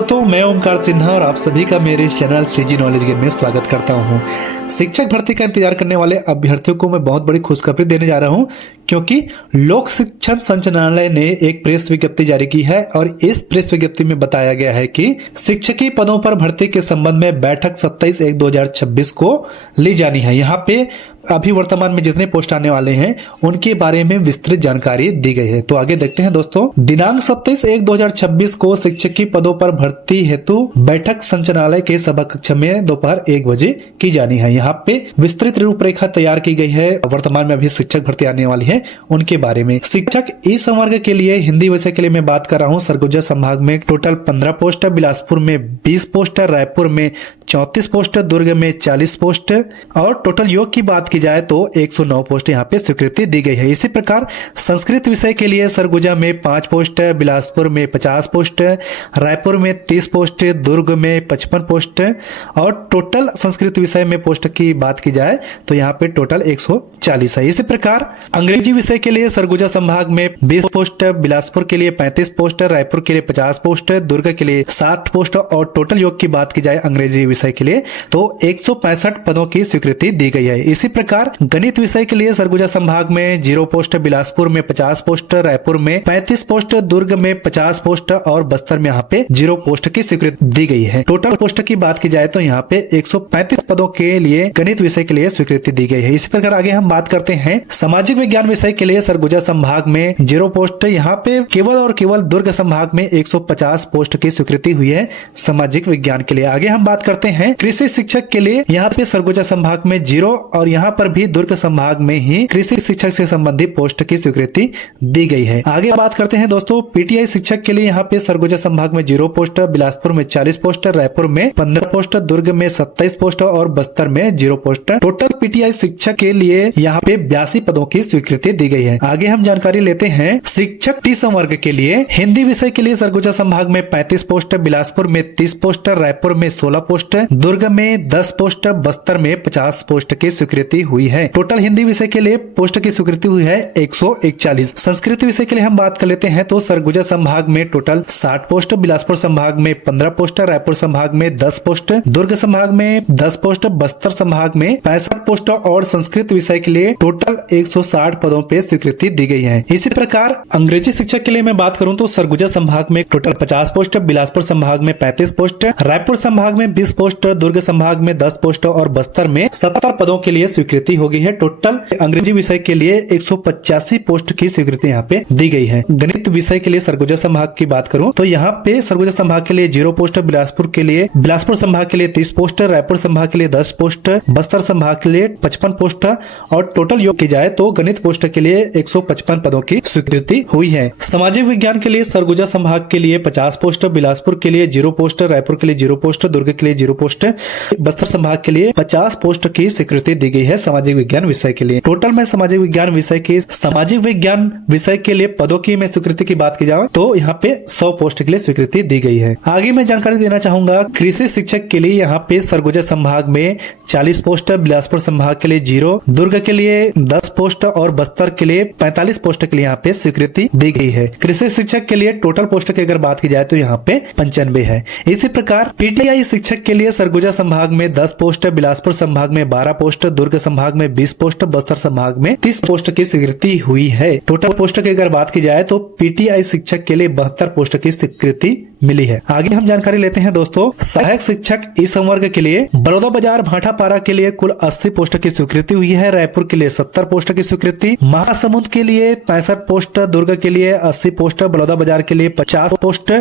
तो मैं ओमकार सिन्हा और आप सभी का मेरे इस चैनल सीजी नॉलेज गेम में स्वागत करता हूं। शिक्षक भर्ती का इंतजार करने वाले अभ्यर्थियों को मैं बहुत बड़ी खुशखबरी देने जा रहा हूं, क्योंकि लोक शिक्षण संचालनालय ने एक प्रेस विज्ञप्ति जारी की है और इस प्रेस विज्ञप्ति में बताया गया है कि शिक्षकीय पदों पर भर्ती के संबंध में बैठक 27/1/2026 को ली जानी है। यहाँ पे अभी वर्तमान में जितने पोस्ट आने वाले हैं उनके बारे में विस्तृत जानकारी दी गई है। तो आगे देखते हैं दोस्तों। दिनांक 27/1/2026 को शिक्षकीय पदों पर भर्ती हेतु बैठक संचालनालय के सभा कक्ष में दोपहर 1 बजे की जानी है। यहाँ पे विस्तृत रूपरेखा तैयार की गई है। वर्तमान में अभी शिक्षक भर्ती आने वाली है उनके बारे में। शिक्षक ई संवर्ग के लिए हिंदी विषय के लिए मैं बात कर रहा हूँ। सरगुजा संभाग में टोटल 15 पोस्ट है, बिलासपुर में 20 पोस्ट है, रायपुर में 34 पोस्ट है, दुर्ग में 40 पोस्ट है और टोटल योग की बात की जाए तो 109 पोस्ट यहाँ पे स्वीकृति दी गई है। इसी प्रकार संस्कृत विषय के लिए सरगुजा में 5 पोस्ट है, बिलासपुर में 50 पोस्ट है, रायपुर में 30 पोस्ट है, दुर्ग में 55 पोस्ट है और टोटल संस्कृत विषय में पोस्ट की बात की जाए तो यहाँ पे टोटल 140 है। इसी प्रकार अंग्रेजी विषय के लिए सरगुजा संभाग में 20 पोस्ट है, बिलासपुर के लिए 35 पोस्ट है, रायपुर के लिए 50 पोस्ट है, दुर्ग के लिए 60 पोस्ट और टोटल योग की बात की जाए अंग्रेजी विषय के लिए तो 165 पदों की स्वीकृति दी गई है। इसी प्रकार गणित विषय के लिए सरगुजा संभाग में 0 पोस्ट, बिलासपुर में 50 पोस्ट, रायपुर में 35 पोस्ट, दुर्ग में 50 पोस्ट और बस्तर में यहाँ पे 0 पोस्ट की स्वीकृति दी गई है। टोटल पोस्ट की बात की जाए तो यहाँ पे 135 पदों के लिए गणित विषय के लिए स्वीकृति दी गई है। इसी प्रकार आगे हम बात करते हैं सामाजिक विज्ञान विषय के लिए सरगुजा संभाग में 0 पोस्ट, यहाँ पे केवल और केवल दुर्ग संभाग में 150 पोस्ट की स्वीकृति हुई है सामाजिक विज्ञान के लिए। आगे हम बात करते हैं कृषि शिक्षक के लिए, यहाँ पे सरगुजा संभाग में 0 और यहाँ पर भी दुर्ग संभाग में ही कृषि शिक्षक से संबंधित पोस्ट की स्वीकृति दी गई है। आगे बात करते हैं दोस्तों पीटीआई शिक्षक के लिए, यहाँ पे सरगुजा संभाग में 0 पोस्ट, बिलासपुर में 40 पोस्ट, रायपुर में 15 पोस्ट, दुर्ग में 27 पोस्ट और बस्तर में 0 पोस्ट। टोटल पीटीआई शिक्षक के लिए यहाँ पे 82 पदों की स्वीकृति दी गई है। आगे हम जानकारी लेते हैं शिक्षक टी संवर्ग के लिए हिंदी विषय के लिए सरगुजा संभाग में 35 पोस्ट, बिलासपुर में 30 पोस्ट, रायपुर में 16 पोस्ट, दुर्ग में 10 पोस्ट, बस्तर में 50 पोस्ट की स्वीकृति हुई है। टोटल हिंदी विषय के लिए पोस्ट की स्वीकृति हुई है 141। संस्कृत विषय के लिए हम बात कर लेते हैं तो सरगुजा संभाग में टोटल 60 पोस्ट, बिलासपुर संभाग में 15 पोस्ट, रायपुर संभाग में 10 पोस्ट, दुर्ग संभाग में 10 पोस्ट, बस्तर संभाग में 65 पोस्ट और संस्कृत विषय के लिए टोटल 160 पदों पे स्वीकृति दी गई है। इसी प्रकार अंग्रेजी शिक्षक के लिए मैं बात करूं तो सरगुजा संभाग में टोटल 50 पोस्ट, बिलासपुर संभाग में 35 पोस्ट, रायपुर संभाग में 20 पोस्ट, दुर्ग संभाग में 10 पोस्ट और बस्तर में 70 पदों के लिए स्वीकृति हो गई है। टोटल अंग्रेजी विषय के लिए 185 पोस्ट की स्वीकृति यहाँ पे दी गई है। गणित विषय के लिए सरगुजा संभाग की बात करूं तो यहाँ पे सरगुजा संभाग के लिए 0 पोस्ट, बिलासपुर संभाग के लिए 30 पोस्ट, रायपुर संभाग के लिए 10 पोस्ट, बस्तर संभाग के लिए 55 पोस्ट और टोटल योग की जाए तो गणित पोस्ट के लिए 155 पदों की स्वीकृति हुई है। सामाजिक विज्ञान के लिए सरगुजा संभाग के लिए 50 पोस्ट, बिलासपुर के लिए 0 पोस्ट, रायपुर के लिए 0 पोस्ट, दुर्ग के लिए 0 पोस्ट, बस्तर संभाग के लिए 50 पोस्ट की स्वीकृति दी गई है सामाजिक विज्ञान विषय के लिए। टोटल में सामाजिक विज्ञान विषय के लिए पदों की मैं स्वीकृति की बात की जाए तो यहाँ पे 100 पोस्ट के लिए स्वीकृति दी गई है। आगे मैं जानकारी देना चाहूंगा कृषि शिक्षक के लिए, यहाँ पे सरगुजा संभाग में 40 पोस्ट, बिलासपुर संभाग के लिए 0, दुर्ग के लिए 10 पोस्ट और बस्तर के लिए 45 पोस्ट के लिए यहाँ पे स्वीकृति दी गई है। कृषि शिक्षक के लिए टोटल पोस्ट की अगर बात की जाए तो यहाँ पे 95 है। इसी प्रकार पीटीआई शिक्षक के लिए सरगुजा संभाग में 10 पोस्ट, बिलासपुर संभाग में 12 पोस्ट, दुर्ग संभाग में 20 पोस्ट, बस्तर संभाग में 30 पोस्ट की स्वीकृति हुई है। टोटल पोस्ट की अगर बात की जाए तो पीटीआई शिक्षक के लिए 72 पोस्ट की स्वीकृति मिली है। आगे हम जानकारी लेते हैं दोस्तों सहायक शिक्षक इस संवर्ग के लिए बड़ौदा बाजार भाटापारा के लिए कुल 80 पोस्ट की स्वीकृति हुई है, रायपुर के लिए 70 पोस्ट की स्वीकृति, महासमुंद के लिए 65 पोस्ट, दुर्ग के लिए 80 पोस्ट, बड़ौदा बाजार के लिए 50 पोस्ट,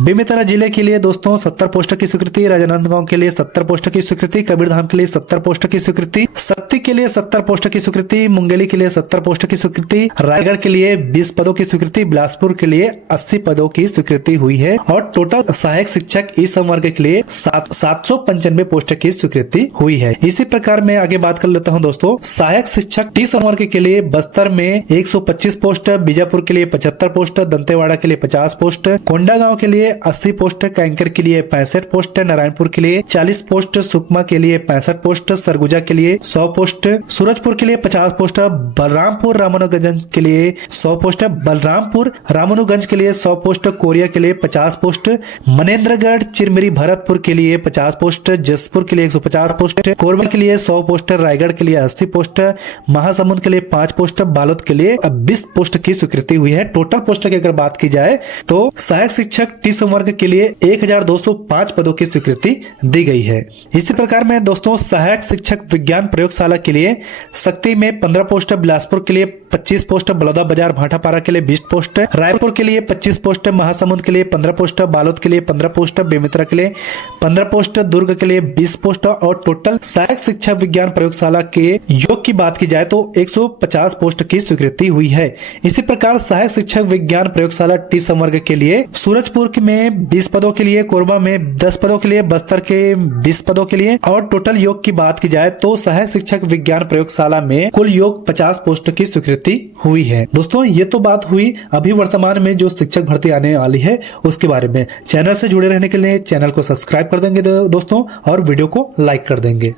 बेमेतरा जिले के लिए दोस्तों 70 पोस्ट की स्वीकृति, राजनांदगांव के लिए 70 पोस्ट की स्वीकृति, कबीरधाम के लिए 70 पोस्ट की स्वीकृति, शक्ति के लिए 70 पोस्ट की स्वीकृति, मुंगेली के लिए 70 पोस्ट की स्वीकृति, रायगढ़ के लिए 20 पदों की स्वीकृति, बिलासपुर के लिए 80 पदों की स्वीकृति हुई है और टोटल सहायक शिक्षक इस संवर्ग के लिए 795 पोस्ट की स्वीकृति हुई है। इसी प्रकार मैं आगे बात कर लेता हूं दोस्तों सहायक शिक्षक टी संवर्ग के लिए बस्तर में 125 पोस्ट, बीजापुर के लिए 75 पोस्ट, दंतेवाड़ा के लिए 50 पोस्ट, कोंडागांव के लिए 80 पोस्ट, कैंकर के लिए 65 पोस्ट, नारायणपुर के लिए 40 पोस्ट, सुकमा के लिए 65 पोस्ट, सरगुजा के लिए 100 पोस्ट, सूरजपुर के लिए 50 पोस्ट, बलरामपुर रामानुगंज के लिए 100 पोस्ट, बलरामपुर रामानुगंज के लिए 100 पोस्ट, कोरिया के लिए 50 पोस्ट, मनेन्द्रगढ़ चिरमिरी भरतपुर के लिए 50 पोस्ट, जसपुर के लिए 150 पोस्ट, कोरबा के लिए 100 पोस्ट, रायगढ़ के लिए 80 पोस्ट, महासमुंद के लिए 5 पोस्ट, बालोद के लिए 20 पोस्ट की स्वीकृति हुई है। टोटल पोस्ट की अगर बात की जाए तो सहायक शिक्षक टी संवर्ग के लिए 1205 पदों की स्वीकृति दी गई है। इसी प्रकार में दोस्तों सहायक शिक्षक विज्ञान प्रयोगशाला के लिए सक्ती में 15 पोस्ट, बिलासपुर के लिए 25 पोस्ट, बलौदा बाजार भाटापारा के लिए 20 पोस्ट, रायपुर के लिए 25 पोस्ट, महासमुंद के लिए 15 पोस्ट, बालोद के लिए 15 पोस्ट, बेमेतरा के लिए 15 पोस्ट, दुर्ग के लिए 20 पोस्ट और टोटल सहायक शिक्षक विज्ञान प्रयोगशाला के योग की बात की जाए तो 150 पोस्ट की स्वीकृति हुई है। इसी प्रकार सहायक शिक्षक विज्ञान प्रयोगशाला टी संवर्ग के लिए सूरजपुर में 20 पदों के लिए, कोरबा में 10 पदों के लिए, बस्तर के 20 पदों के लिए और टोटल योग की बात की जाए तो सहायक शिक्षक विज्ञान प्रयोगशाला में कुल योग 50 पोस्ट की स्वीकृति हुई है। दोस्तों ये तो बात हुई अभी वर्तमान में जो शिक्षक भर्ती आने वाली है उसके बारे में। चैनल से जुड़े रहने के लिए चैनल को सब्सक्राइब कर देंगे दोस्तों और वीडियो को लाइक कर देंगे।